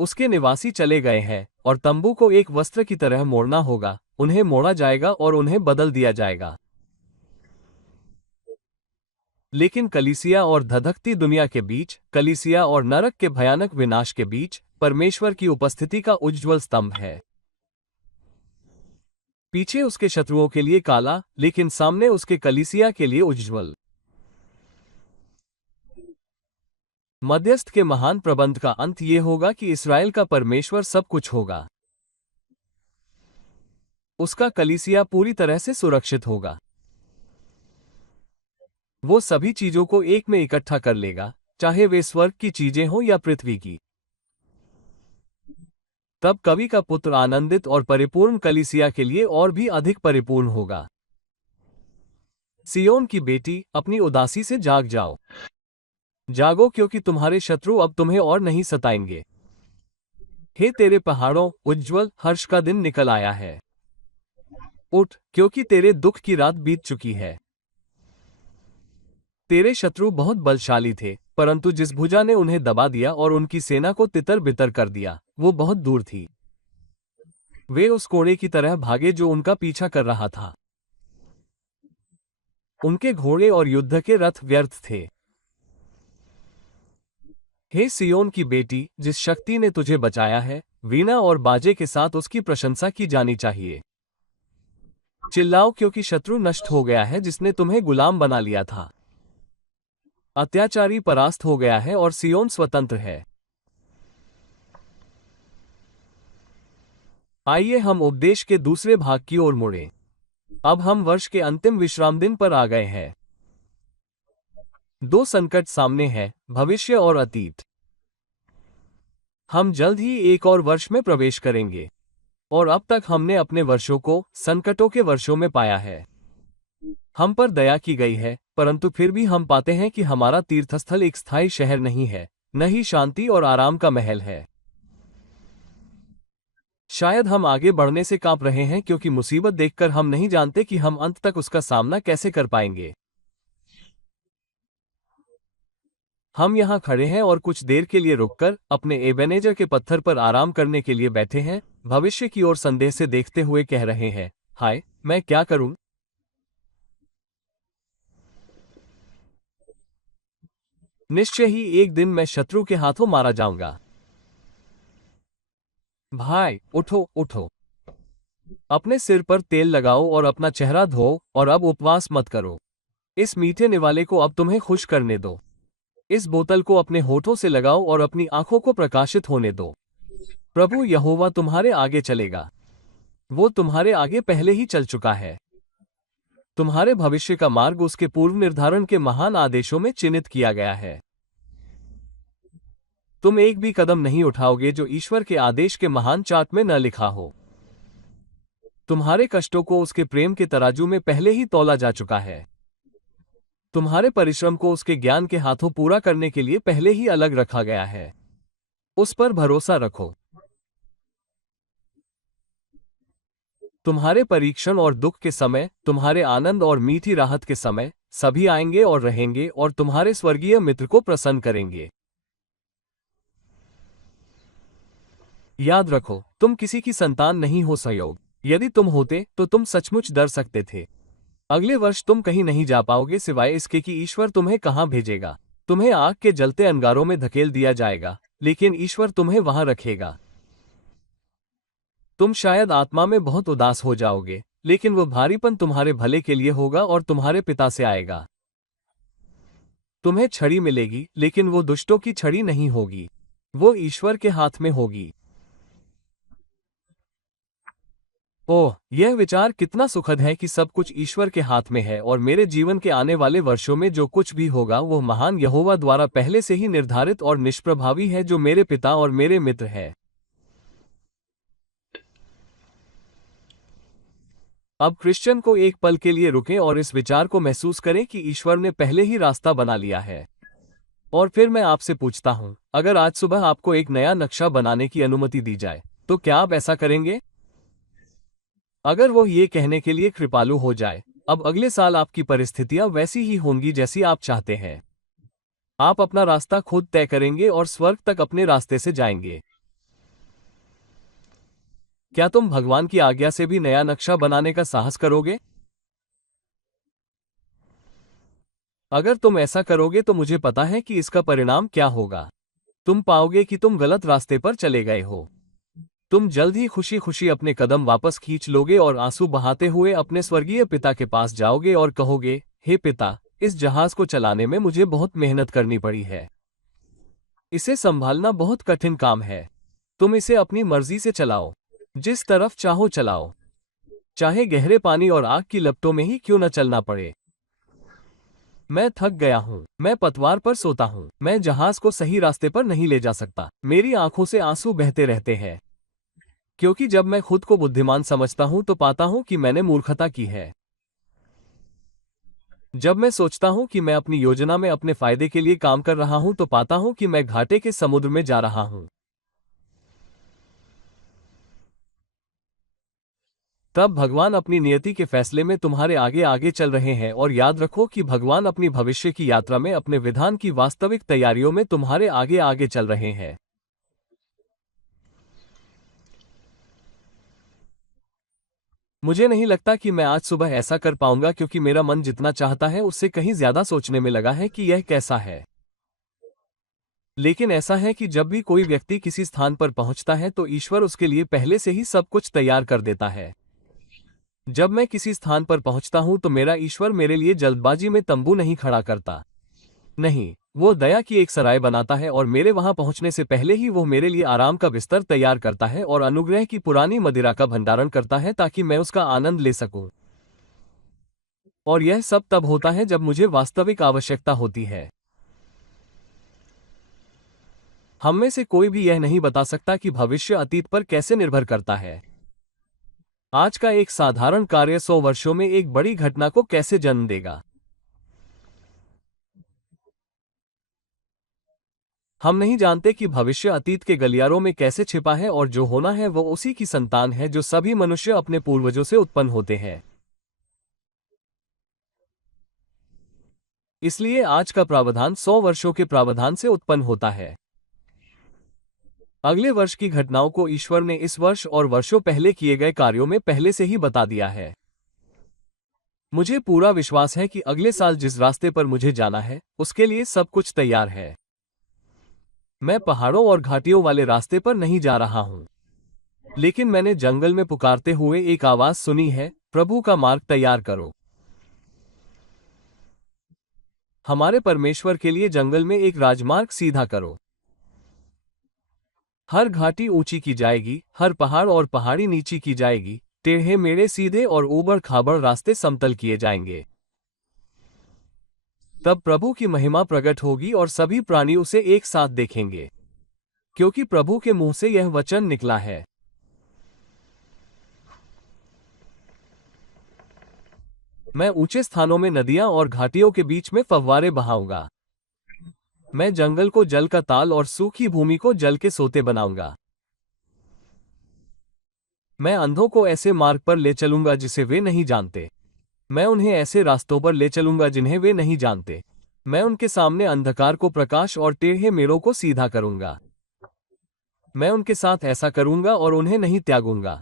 उसके निवासी चले गए हैं और तंबू को एक वस्त्र की तरह मोड़ना होगा, उन्हें मोड़ा जाएगा और उन्हें बदल दिया जाएगा। लेकिन कलीसिया और धधकती दुनिया के बीच, कलीसिया और नरक के भयानक विनाश के बीच, परमेश्वर की उपस्थिति का उज्ज्वल स्तंभ है। पीछे उसके शत्रुओं के लिए काला, लेकिन सामने उसके कलीसिया के लिए उज्ज्वल। मध्यस्थ के महान प्रबंध का अंत ये होगा कि इस्राएल का परमेश्वर सब कुछ होगा। उसका कलीसिया पूरी तरह से सुरक्षित होगा। वो सभी चीजों को एक में इकट्ठा कर लेगा, चाहे वे स्वर्ग की चीजें हों या पृथ्वी की। तब कवि का पुत्र आनंदित और परिपूर्ण कलीसिया के लिए और भी अधिक परिपूर्ण होगा। सियोन की बेटी, अपनी उदासी से जाग जाओ। जागो, क्योंकि तुम्हारे शत्रु अब तुम्हें और नहीं सताएंगे। हे तेरे पहाड़ों, उज्ज्वल हर्ष का दिन निकल आया है। उठ, क्योंकि तेरे दुख की रात बीत चुकी है। तेरे शत्रु बहुत बलशाली थे, परंतु जिस भुजा ने उन्हें दबा दिया और उनकी सेना को तितर बितर कर दिया, वो बहुत दूर थी। वे उस कोड़े की तरह भागे जो उनका पीछा कर रहा था। उनके घोड़े और युद्ध के रथ व्यर्थ थे। हे सियोन की बेटी, जिस शक्ति ने तुझे बचाया है, वीणा और बाजे के साथ उसकी प्रशंसा की जानी चाहिए। चिल्लाओ, क्योंकि शत्रु नष्ट हो गया है जिसने तुम्हें गुलाम बना लिया था। अत्याचारी परास्त हो गया है और सियोन स्वतंत्र है। आइए हम उपदेश के दूसरे भाग की ओर मुड़ें। अब हम वर्ष के अंतिम विश्राम दिन पर आ गए हैं। दो संकट सामने हैं, भविष्य और अतीत। हम जल्द ही एक और वर्ष में प्रवेश करेंगे, और अब तक हमने अपने वर्षों को संकटों के वर्षों में पाया है। हम पर दया की गई है, परंतु फिर भी हम पाते हैं कि हमारा तीर्थस्थल एक स्थायी शहर नहीं है, न ही शांति और आराम का महल है। शायद हम आगे बढ़ने से कांप रहे हैं, क्योंकि मुसीबत देखकर हम नहीं जानते कि हम अंत तक उसका सामना कैसे कर पाएंगे। हम यहाँ खड़े हैं और कुछ देर के लिए रुककर अपने एबेनेजर के पत्थर पर आराम करने के लिए बैठे हैं, भविष्य की ओर संदेह से देखते हुए कह रहे हैं, हाय, मैं क्या करूं? निश्चय ही एक दिन मैं शत्रु के हाथों मारा जाऊंगा। भाई, उठो उठो, अपने सिर पर तेल लगाओ और अपना चेहरा धो, और अब उपवास मत करो। इस मीठे निवाले को अब तुम्हें खुश करने दो। इस बोतल को अपने होठों से लगाओ और अपनी आंखों को प्रकाशित होने दो। प्रभु यहोवा तुम्हारे आगे चलेगा। वो तुम्हारे आगे पहले ही चल चुका है। तुम्हारे भविष्य का मार्ग उसके पूर्व निर्धारण के महान आदेशों में चिन्हित किया गया है। तुम एक भी कदम नहीं उठाओगे जो ईश्वर के आदेश के महान चार्ट में न लिखा हो। तुम्हारे कष्टों को उसके प्रेम के तराजू में पहले ही तौला जा चुका है। तुम्हारे परिश्रम को उसके ज्ञान के हाथों पूरा करने के लिए पहले ही अलग रखा गया है। उस पर भरोसा रखो। तुम्हारे परीक्षण और दुख के समय, तुम्हारे आनंद और मीठी राहत के समय, सभी आएंगे और रहेंगे और तुम्हारे स्वर्गीय मित्र को प्रसन्न करेंगे। याद रखो, तुम किसी की संतान नहीं हो संयोग। यदि तुम होते तो तुम सचमुच डर सकते थे। अगले वर्ष तुम कहीं नहीं जा पाओगे सिवाय इसके कि ईश्वर तुम्हें कहां भेजेगा। तुम्हें आग के जलते अंगारों में धकेल दिया जाएगा, लेकिन ईश्वर तुम्हें वहां रखेगा। तुम शायद आत्मा में बहुत उदास हो जाओगे, लेकिन वो भारीपन तुम्हारे भले के लिए होगा और तुम्हारे पिता से आएगा। तुम्हें छड़ी मिलेगी, लेकिन वो दुष्टों की छड़ी नहीं होगी, वो ईश्वर के हाथ में होगी। ओह, यह विचार कितना सुखद है कि सब कुछ ईश्वर के हाथ में है और मेरे जीवन के आने वाले वर्षों में जो कुछ भी होगा वो महान यहोवा द्वारा पहले से ही निर्धारित और निष्प्रभावी है, जो मेरे पिता और मेरे मित्र है। अब क्रिश्चियन को एक पल के लिए रुकें और इस विचार को महसूस करें कि ईश्वर ने पहले ही रास्ता बना लिया है। और फिर मैं आपसे पूछता हूं, अगर आज सुबह आपको एक नया नक्शा बनाने की अनुमति दी जाए, तो क्या आप ऐसा करेंगे? अगर वो ये कहने के लिए कृपालु हो जाए, अब अगले साल आपकी परिस्थितियां वैसी ही होंगी जैसी आप चाहते हैं। आप अपना रास्ता खुद तय करेंगे और स्वर्ग तक अपने रास्ते से जाएंगे। क्या तुम भगवान की आज्ञा से भी नया नक्शा बनाने का साहस करोगे? अगर तुम ऐसा करोगे तो मुझे पता है कि इसका परिणाम क्या होगा। तुम पाओगे कि तुम गलत रास्ते पर चले गए हो। तुम जल्द ही खुशी खुशी अपने कदम वापस खींच लोगे और आंसू बहाते हुए अपने स्वर्गीय पिता के पास जाओगे और कहोगे, हे पिता, इस जहाज को चलाने में मुझे बहुत मेहनत करनी पड़ी है। इसे संभालना बहुत कठिन काम है। तुम इसे अपनी मर्जी से चलाओ, जिस तरफ चाहो चलाओ, चाहे गहरे पानी और आग की लपटों में ही क्यों न चलना पड़े। मैं थक गया हूँ, मैं पतवार पर सोता हूँ, मैं जहाज को सही रास्ते पर नहीं ले जा सकता, मेरी आंखों से आंसू बहते रहते हैं। क्योंकि जब मैं खुद को बुद्धिमान समझता हूं तो पाता हूं कि मैंने मूर्खता की है। जब मैं सोचता हूं कि मैं अपनी योजना में अपने फायदे के लिए काम कर रहा हूं तो पाता हूं कि मैं घाटे के समुद्र में जा रहा हूं। तब भगवान अपनी नियति के फैसले में तुम्हारे आगे आगे चल रहे हैं, और याद रखो कि भगवान अपनी भविष्य की यात्रा में अपने विधान की वास्तविक तैयारियों में तुम्हारे आगे आगे चल रहे हैं। मुझे नहीं लगता कि मैं आज सुबह ऐसा कर पाऊंगा, क्योंकि मेरा मन जितना चाहता है उससे कहीं ज्यादा सोचने में लगा है कि यह कैसा है। लेकिन ऐसा है कि जब भी कोई व्यक्ति किसी स्थान पर पहुंचता है तो ईश्वर उसके लिए पहले से ही सब कुछ तैयार कर देता है। जब मैं किसी स्थान पर पहुंचता हूं तो मेरा ईश्वर मेरे लिए जल्दबाजी में तंबू नहीं खड़ा करता। नहीं, वो दया की एक सराय बनाता है और मेरे वहां पहुंचने से पहले ही वो मेरे लिए आराम का बिस्तर तैयार करता है और अनुग्रह की पुरानी मदिरा का भंडारण करता है ताकि मैं उसका आनंद ले सकूं। और यह सब तब होता है जब मुझे वास्तविक आवश्यकता होती है। हम में से कोई भी यह नहीं बता सकता कि भविष्य अतीत पर कैसे निर्भर करता है। आज का एक साधारण कार्य 100 वर्षों में एक बड़ी घटना को कैसे जन्म देगा। हम नहीं जानते कि भविष्य अतीत के गलियारों में कैसे छिपा है, और जो होना है वो उसी की संतान है जो सभी मनुष्य अपने पूर्वजों से उत्पन्न होते हैं। इसलिए आज का प्रावधान 100 वर्षों के प्रावधान से उत्पन्न होता है। अगले वर्ष की घटनाओं को ईश्वर ने इस वर्ष और वर्षों पहले किए गए कार्यों में पहले से ही बता दिया है। मुझे पूरा विश्वास है कि अगले साल जिस रास्ते पर मुझे जाना है उसके लिए सब कुछ तैयार है। मैं पहाड़ों और घाटियों वाले रास्ते पर नहीं जा रहा हूं, लेकिन मैंने जंगल में पुकारते हुए एक आवाज सुनी है, प्रभु का मार्ग तैयार करो। हमारे परमेश्वर के लिए जंगल में एक राजमार्ग सीधा करो। हर घाटी ऊंची की जाएगी, हर पहाड़ और पहाड़ी नीची की जाएगी, टेढ़े मेढ़े सीधे और ऊबड़ खाबड़ रास्ते समतल किए जाएंगे। तब प्रभु की महिमा प्रकट होगी और सभी प्राणी उसे एक साथ देखेंगे, क्योंकि प्रभु के मुंह से यह वचन निकला है। मैं ऊंचे स्थानों में नदियां और घाटियों के बीच में फव्वारे बहाऊंगा। मैं जंगल को जल का ताल और सूखी भूमि को जल के सोते बनाऊंगा। मैं अंधों को ऐसे मार्ग पर ले चलूंगा जिसे वे नहीं जानते। मैं उन्हें ऐसे रास्तों पर ले चलूंगा जिन्हें वे नहीं जानते। मैं उनके सामने अंधकार को प्रकाश और टेढ़े मेढ़ों को सीधा करूंगा। मैं उनके साथ ऐसा करूंगा और उन्हें नहीं त्यागूंगा।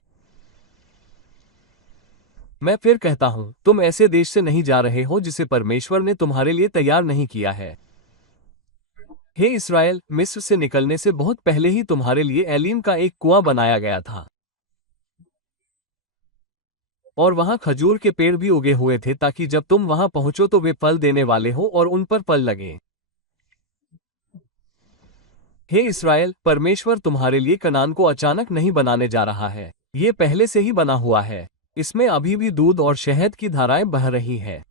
मैं फिर कहता हूं, तुम ऐसे देश से नहीं जा रहे हो जिसे परमेश्वर ने तुम्हारे लिए तैयार नहीं किया है। हे इस्राएल, मिस्र से निकलने से बहुत पहले ही तुम्हारे लिए एलीम का एक कुआं बनाया गया था, और वहां खजूर के पेड़ भी उगे हुए थे ताकि जब तुम वहां पहुंचो तो वे फल देने वाले हो और उन पर फल लगे। हे इस्राएल, परमेश्वर तुम्हारे लिए कनान को अचानक नहीं बनाने जा रहा है। ये पहले से ही बना हुआ है। इसमें अभी भी दूध और शहद की धाराएं बह रही हैं।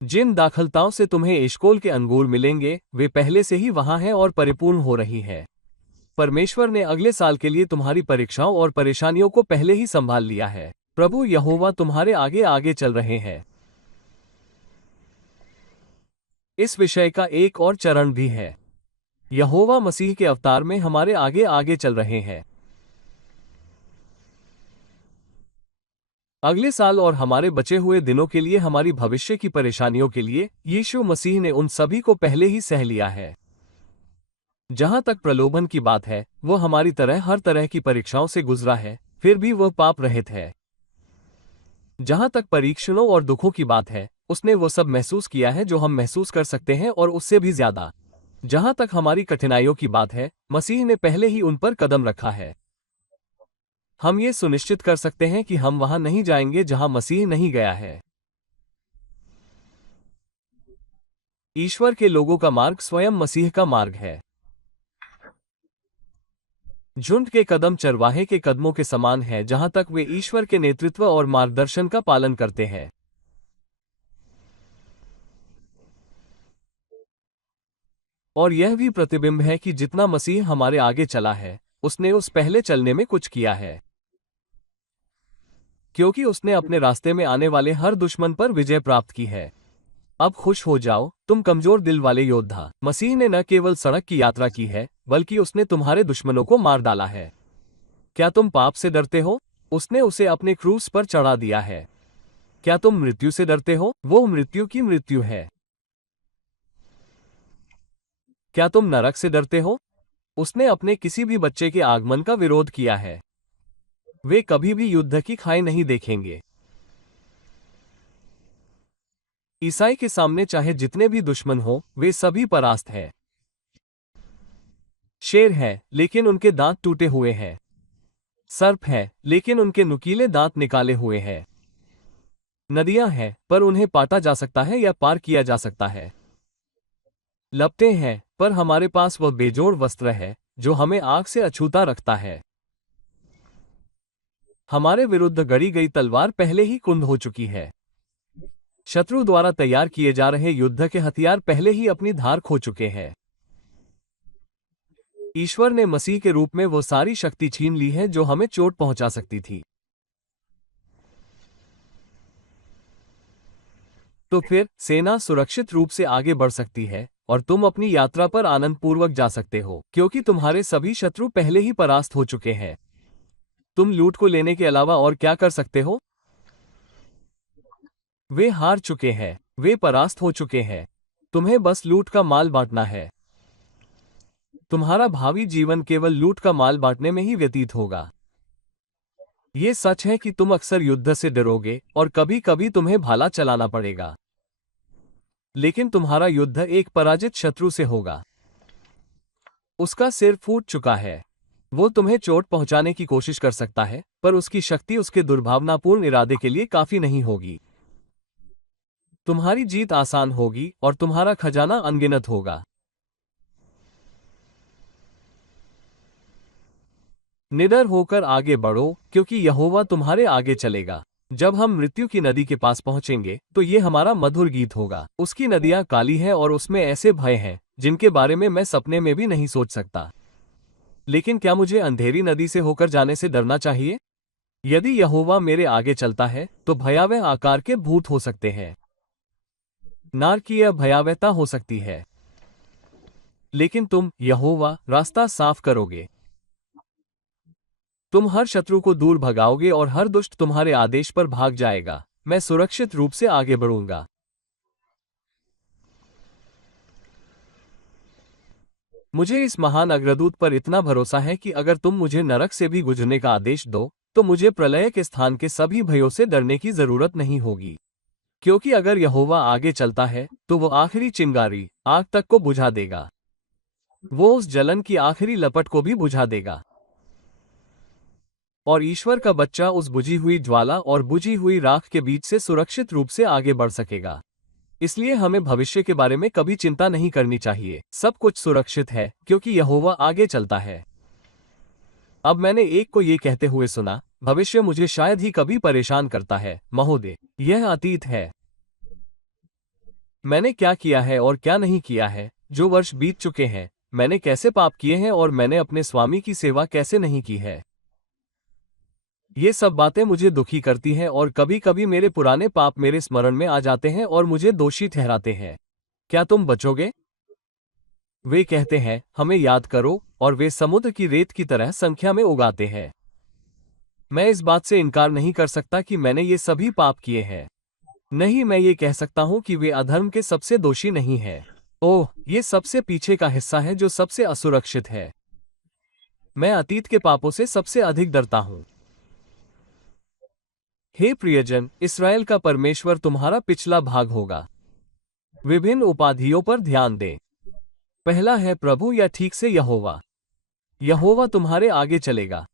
जिन दाखलताओं से तुम्हें एशकोल के अंगूर मिलेंगे वे पहले से ही वहां हैं और परिपूर्ण हो रही है। परमेश्वर ने अगले साल के लिए तुम्हारी परीक्षाओं और परेशानियों को पहले ही संभाल लिया है। प्रभु यहोवा तुम्हारे आगे आगे चल रहे हैं। इस विषय का एक और चरण भी है। यहोवा मसीह के अवतार में हमारे आगे आगे चल रहे हैं। अगले साल और हमारे बचे हुए दिनों के लिए, हमारी भविष्य की परेशानियों के लिए यीशु मसीह ने उन सभी को पहले ही सह लिया है। जहां तक प्रलोभन की बात है, वो हमारी तरह हर तरह की परीक्षाओं से गुजरा है, फिर भी वह पाप रहित है। जहां तक परीक्षणों और दुखों की बात है, उसने वो सब महसूस किया है जो हम महसूस कर सकते हैं और उससे भी ज्यादा। जहां तक हमारी कठिनाइयों की बात है, मसीह ने पहले ही उन पर कदम रखा है। हम ये सुनिश्चित कर सकते हैं कि हम वहां नहीं जाएंगे जहां मसीह नहीं गया है। ईश्वर के लोगों का मार्ग स्वयं मसीह का मार्ग है। झुंड के कदम चरवाहे के कदमों के समान है जहां तक वे ईश्वर के नेतृत्व और मार्गदर्शन का पालन करते हैं। और यह भी प्रतिबिंब है कि जितना मसीह हमारे आगे चला है, उसने उस पहले चलने में कुछ किया है, क्योंकि उसने अपने रास्ते में आने वाले हर दुश्मन पर विजय प्राप्त की है। अब खुश हो जाओ, तुम कमजोर दिल वाले योद्धा। मसीह ने न केवल सड़क की यात्रा की है, बल्कि उसने तुम्हारे दुश्मनों को मार डाला है। क्या तुम पाप से डरते हो? उसने उसे अपने क्रूस पर चढ़ा दिया है। क्या तुम मृत्यु से डरते हो? वो मृत्यु की मृत्यु है। क्या तुम नरक से डरते हो? उसने अपने किसी भी बच्चे के आगमन का विरोध किया है। वे कभी भी युद्ध की खाई नहीं देखेंगे। ईसाई के सामने चाहे जितने भी दुश्मन हो, वे सभी परास्त हैं। शेर है, लेकिन उनके दांत टूटे हुए हैं। सर्प है, लेकिन उनके नुकीले दांत निकाले हुए हैं। नदियां हैं, पर उन्हें पाटा जा सकता है या पार किया जा सकता है। लपटें हैं, पर हमारे पास वह बेजोड़ वस्त्र है जो हमें आग से अछूता रखता है। हमारे विरुद्ध गड़ी गई तलवार पहले ही कुंद हो चुकी है। शत्रु द्वारा तैयार किए जा रहे युद्ध के हथियार पहले ही अपनी धार खो चुके हैं। ईश्वर ने मसीह के रूप में वो सारी शक्ति छीन ली है जो हमें चोट पहुंचा सकती थी। तो फिर सेना सुरक्षित रूप से आगे बढ़ सकती है और तुम अपनी यात्रा पर आनंदपूर्वक जा सकते हो, क्योंकि तुम्हारे सभी शत्रु पहले ही परास्त हो चुके हैं। तुम लूट को लेने के अलावा और क्या कर सकते हो? वे हार चुके हैं, वे परास्त हो चुके हैं। तुम्हें बस लूट का माल बांटना है। तुम्हारा भावी जीवन केवल लूट का माल बांटने में ही व्यतीत होगा। ये सच है कि तुम अक्सर युद्ध से डरोगे और कभी कभी तुम्हें भाला चलाना पड़ेगा, लेकिन तुम्हारा युद्ध एक पराजित शत्रु से होगा। उसका सिर फूट चुका है। वो तुम्हें चोट पहुंचाने की कोशिश कर सकता है, पर उसकी शक्ति उसके दुर्भावनापूर्ण इरादे के लिए काफी नहीं होगी। तुम्हारी जीत आसान होगी और तुम्हारा खजाना अनगिनत होगा। निडर होकर आगे बढ़ो, क्योंकि यहोवा तुम्हारे आगे चलेगा। जब हम मृत्यु की नदी के पास पहुंचेंगे तो ये हमारा मधुर गीत होगा। उसकी नदियां काली हैं और उसमें ऐसे भय हैं जिनके बारे में मैं सपने में भी नहीं सोच सकता। लेकिन क्या मुझे अंधेरी नदी से होकर जाने से डरना चाहिए? यदि यहोवा मेरे आगे चलता है तो भयावह आकार के भूत हो सकते हैं, नारकीय भयावहता हो सकती है, लेकिन तुम, यहोवा, रास्ता साफ करोगे। तुम हर शत्रु को दूर भगाओगे और हर दुष्ट तुम्हारे आदेश पर भाग जाएगा। मैं सुरक्षित रूप से आगे बढ़ूंगा। मुझे इस महान अग्रदूत पर इतना भरोसा है कि अगर तुम मुझे नरक से भी गुजरने का आदेश दो, तो मुझे प्रलय के स्थान के सभी भयों से डरने की जरूरत नहीं होगी। क्योंकि अगर यहोवा आगे चलता है तो वो आखिरी चिंगारी, आग तक को बुझा देगा। वो उस जलन की आखिरी लपट को भी बुझा देगा। और ईश्वर का बच्चा उस बुझी हुई ज्वाला और बुझी हुई राख के बीच से सुरक्षित रूप से आगे बढ़ सकेगा। इसलिए हमें भविष्य के बारे में कभी चिंता नहीं करनी चाहिए। सब कुछ सुरक्षित है क्योंकि यहोवा आगे चलता है। अब मैंने एक को ये कहते हुए सुना, भविष्य मुझे शायद ही कभी परेशान करता है महोदय, यह अतीत है। मैंने क्या किया है और क्या नहीं किया है, जो वर्ष बीत चुके हैं, मैंने कैसे पाप किए हैं और मैंने अपने स्वामी की सेवा कैसे नहीं की है। ये सब बातें मुझे दुखी करती हैं और कभी कभी मेरे पुराने पाप मेरे स्मरण में आ जाते हैं और मुझे दोषी ठहराते हैं। क्या तुम बचोगे? वे कहते हैं, हमें याद करो, और वे समुद्र की रेत की तरह संख्या में उगाते हैं। मैं इस बात से इनकार नहीं कर सकता कि मैंने ये सभी पाप किए हैं। नहीं, मैं ये कह सकता हूं कि वे अधर्म के सबसे दोषी नहीं हैं। ओह, ये सबसे पीछे का हिस्सा है जो सबसे असुरक्षित है। मैं अतीत के पापों से सबसे अधिक डरता हूं। हे प्रियजन, इस्राएल का परमेश्वर तुम्हारा पिछला भाग होगा। विभिन्न उपाधियों पर ध्यान दें। पहला है प्रभु या ठीक से यहोवा। यहोवा तुम्हारे आगे चलेगा।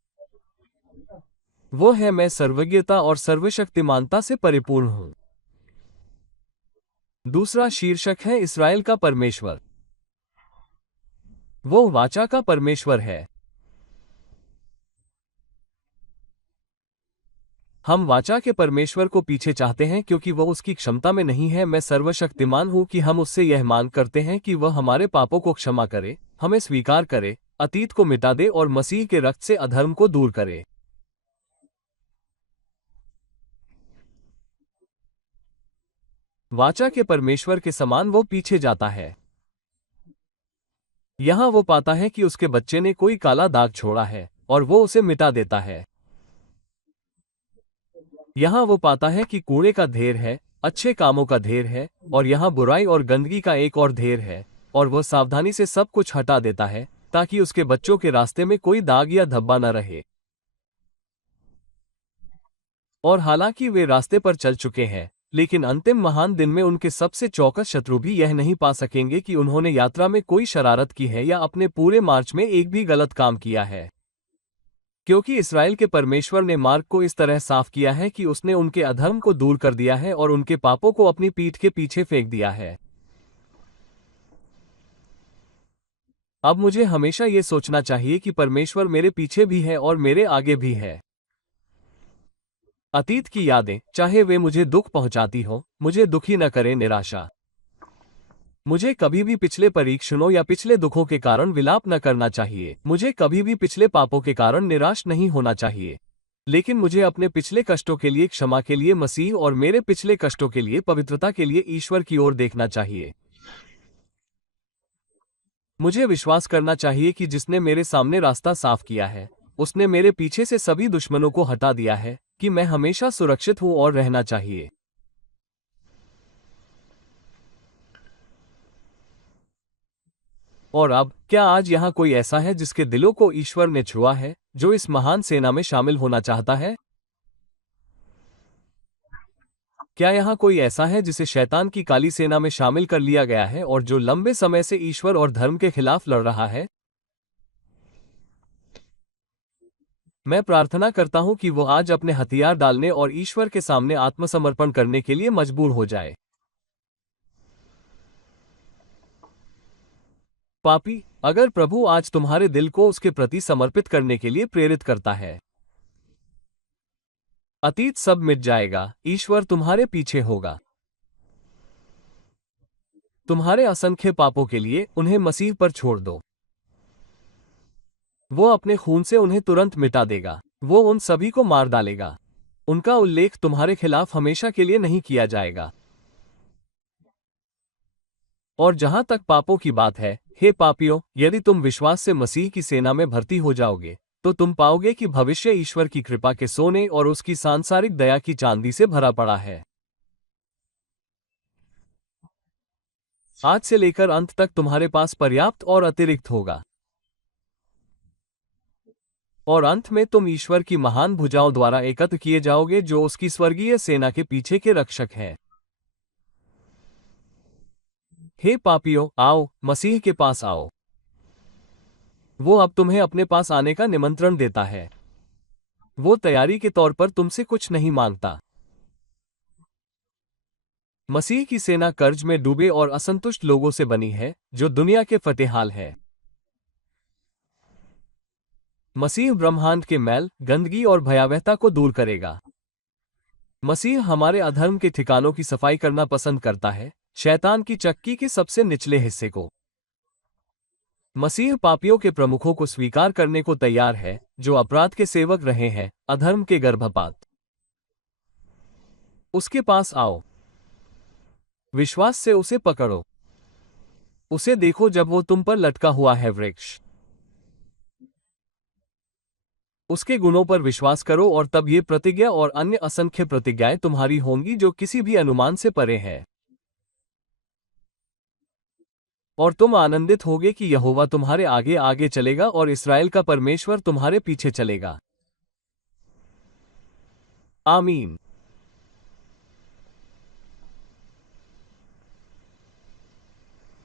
वो है, मैं सर्वज्ञता और सर्वशक्तिमानता से परिपूर्ण हूं। दूसरा शीर्षक है इस्राएल का परमेश्वर। वो वाचा का परमेश्वर है। हम वाचा के परमेश्वर को पीछे चाहते हैं क्योंकि वह उसकी क्षमता में नहीं है। मैं सर्वशक्तिमान हूं कि हम उससे यह मांग करते हैं कि वह हमारे पापों को क्षमा करे, हमें स्वीकार करे अतीत को मिटा दे और मसीह के रक्त से अधर्म को दूर करे। वाचा के परमेश्वर के समान वो पीछे जाता है। यहां वो पाता है कि उसके बच्चे ने कोई काला दाग छोड़ा है और वो उसे मिटा देता है। यहां वो पाता है कि कूड़े का ढेर है, अच्छे कामों का ढेर है, और यहां बुराई और गंदगी का एक और ढेर है, और वह सावधानी से सब कुछ हटा देता है ताकि उसके बच्चों के रास्ते में कोई दाग या धब्बा न रहे। और हालांकि वे रास्ते पर चल चुके हैं, लेकिन अंतिम महान दिन में उनके सबसे चौकस शत्रु भी यह नहीं पा सकेंगे कि उन्होंने यात्रा में कोई शरारत की है या अपने पूरे मार्च में एक भी गलत काम किया है, क्योंकि इस्राएल के परमेश्वर ने मार्ग को इस तरह साफ किया है कि उसने उनके अधर्म को दूर कर दिया है और उनके पापों को अपनी पीठ के पीछे फेंक दिया है। अब मुझे हमेशा ये सोचना चाहिए कि परमेश्वर मेरे पीछे भी है और मेरे आगे भी है। अतीत की यादें, चाहे वे मुझे दुख पहुंचाती हो, मुझे दुखी न करें। निराशा, मुझे कभी भी पिछले परीक्षणों या पिछले दुखों के कारण विलाप न करना चाहिए। मुझे कभी भी पिछले पापों के कारण निराश नहीं होना चाहिए, लेकिन मुझे अपने पिछले कष्टों के लिए क्षमा के लिए मसीह और मेरे पिछले कष्टों के लिए पवित्रता के लिए ईश्वर की ओर देखना चाहिए। मुझे विश्वास करना चाहिए कि जिसने मेरे सामने रास्ता साफ किया है, उसने मेरे पीछे से सभी दुश्मनों को हटा दिया है, कि मैं हमेशा सुरक्षित हूं और रहना चाहिए। और अब, क्या आज यहाँ कोई ऐसा है जिसके दिलों को ईश्वर ने छुआ है, जो इस महान सेना में शामिल होना चाहता है? क्या यहाँ कोई ऐसा है जिसे शैतान की काली सेना में शामिल कर लिया गया है और जो लंबे समय से ईश्वर और धर्म के खिलाफ लड़ रहा है? मैं प्रार्थना करता हूं कि वो आज अपने हथियार डालने और ईश्वर के सामने आत्मसमर्पण करने के लिए मजबूर हो जाए। पापी, अगर प्रभु आज तुम्हारे दिल को उसके प्रति समर्पित करने के लिए प्रेरित करता है, अतीत सब मिट जाएगा, ईश्वर तुम्हारे पीछे होगा। तुम्हारे असंख्य पापों के लिए उन्हें मसीह पर छोड़ दो। वो अपने खून से उन्हें तुरंत मिटा देगा। वो उन सभी को मार डालेगा। उनका उल्लेख तुम्हारे खिलाफ हमेशा के लिए नहीं किया जाएगा। और जहां तक पापों की बात है, हे पापियों, यदि तुम विश्वास से मसीह की सेना में भर्ती हो जाओगे, तो तुम पाओगे कि भविष्य ईश्वर की कृपा के सोने और उसकी सांसारिक दया की चांदी से भरा पड़ा है। आज से लेकर अंत तक तुम्हारे पास पर्याप्त और अतिरिक्त होगा। और अंत में तुम ईश्वर की महान भुजाओं द्वारा एकत्र किए जाओगे, जो उसकी स्वर्गीय सेना के पीछे के रक्षक हैं। हे पापियों, आओ, मसीह के पास आओ। वो अब तुम्हें अपने पास आने का निमंत्रण देता है। वो तैयारी के तौर पर तुमसे कुछ नहीं मांगता। मसीह की सेना कर्ज में डूबे और असंतुष्ट लोगों से बनी है, जो दुनिया के फतेहाल है। मसीह ब्रह्मांड के मैल, गंदगी और भयावहता को दूर करेगा। मसीह हमारे अधर्म के ठिकानों की सफाई करना पसंद करता है, शैतान की चक्की के सबसे निचले हिस्से को। मसीह पापियों के प्रमुखों को स्वीकार करने को तैयार है, जो अपराध के सेवक रहे हैं, अधर्म के गर्भपात। उसके पास आओ। विश्वास से उसे पकड़ो। उसे देखो जब वो तुम पर लटका हुआ है वृक्ष। उसके गुणों पर विश्वास करो और तब ये प्रतिज्ञा और अन्य असंख्य प्रतिज्ञाएं तुम्हारी होंगी जो किसी भी अनुमान से परे हैं। और तुम आनंदित होगे कि यहोवा तुम्हारे आगे आगे चलेगा और इस्राएल का परमेश्वर तुम्हारे पीछे चलेगा। आमीन।